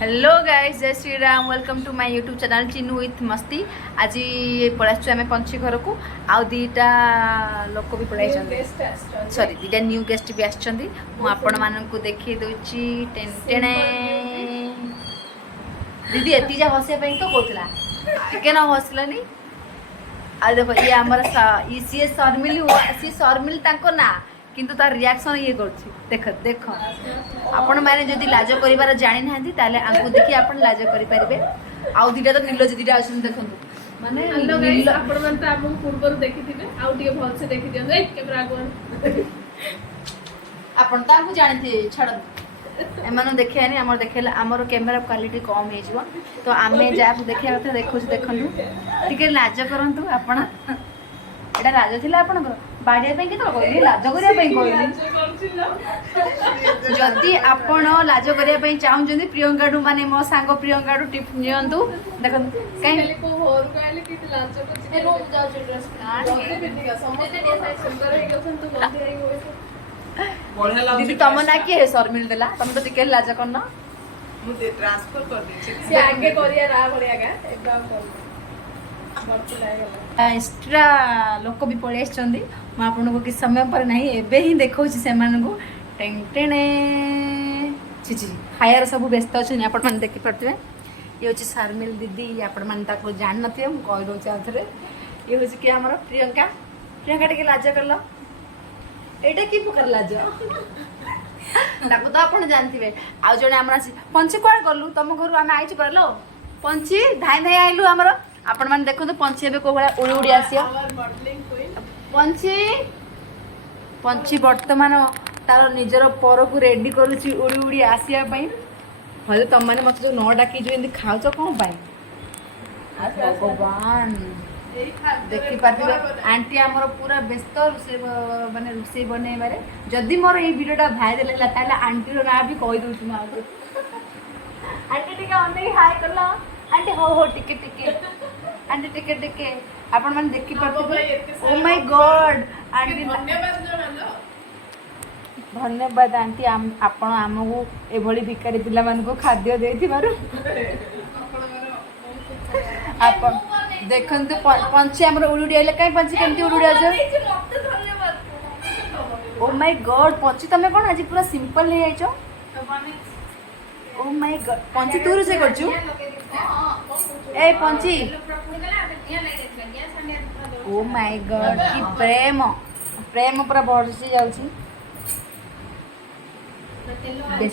Hello guys, जय Shri Ram. Welcome to my YouTube channel Chinu with Masti. आज पळासु आमे पंची घर को आउ दीटा लोक भी पळाई सॉरी दीटा न्यू गेस्ट भी आछंदी। मु आपण मानन को देखि दोची टेंटेणे दीदी एती जा हसे पई तो कोतला के न हसलनी। आ देखो ये हमर सी शर्मिल सी शर्मिल ताको ना किंतु तार रिएक्शन ये करछि। देख देख आपण माने जदि लाज करिवार जानि नाहंती ताले आंकु देखि आपण लाज करि परिबे। आउ दीटा तो नीलो दीटा आछन देखंतु माने हेलो गाइस, आपण मन त हमहु पूर्वर देखिथिबे आउ टिके भल से देखि दियौ। ए कैमरा कोन आपण तांकु जानिथि छड़ एमानो देखियानी हमर देखेला हमर कैमरा क्वालिटी कम हे जिवो तो आमे जा देखिया कथा देखुछ देखंतु टिके लाज करंतु आपण एटा लाज थिला आपण बाड़िया पे केतो कहली लाज करिया पे कहली जदि आपण लाज करिया पे चाहू जंदी प्रियंका डू माने मो सांग प्रियंका डू टिप नियंतु देखन काई को होर कहले कि लाज कर ए रूम जाउ छ ड्रेस जल्दी बेटिका समझते नहीं सुंदर हे गसन तू बंधे आई होय बढ़िया लाग दीदी तम ना की हे शर्मिल देला तम तो टिके लाज करन मु दे ट्रांसफर कर दे से आगे करिया रा बढ़िया का एकदम कर एक्स्ट्रा लोक भी पड़े मैं आपको कि समय पर नहीं एबे ही देखा से टेंटेणे छी खायार सब व्यस्त अच्छे आप देखिपे। ये हूँ शर्मिल दीदी आपण जान थे मुझे कही दूसरी आउ थे। ये हूँ कि आम प्रियंका प्रियंका टे लाज कल एटा कि प्रकार लाज तो आप जानते आउ जड़े आम पंची कौन गलु तुम घर आम आई पड़ल पंची धाई धाई आइलु आमर आपण माने देखो पंची एबे को बड़ा उड़ी उड़ी आसियो पंची पंची वर्तमान तार निजर पर को रेडी करूची उड़ी उड़ी आसिया पई हले तुम माने मत जो न डाकी जो एंदी खाउछ कोन पाई भगवान देखि पाथिबे आंटी हमर पूरा व्यस्त से माने रुसे बने मारे जदी मोर ए वीडियोटा वायरल हला ताले आंटी रो ना भी कहि दोछु मा आंटी टिके अने हाय करला आंटी हो हो टिके टिके आंटी टिके टिके आपण मन देखि पाथिबे। ओ माय गॉड आंटी धन्यवाद आंटी आपण आमको एभली भिकारी पिला मान को खाद्य देथिबारु आपण देखंतु पंची हमर उड़ी आइले काई पंची केमती उड़ी आजो। ओ माय गॉड पंची तमे कोन आज पूरा सिंपल हे आइचो। ओ माय गॉड पंची तू रुसे करछु ए पंची। ओ माय गॉड की प्रेम प्रेम पूरा बढ़सी जाउची।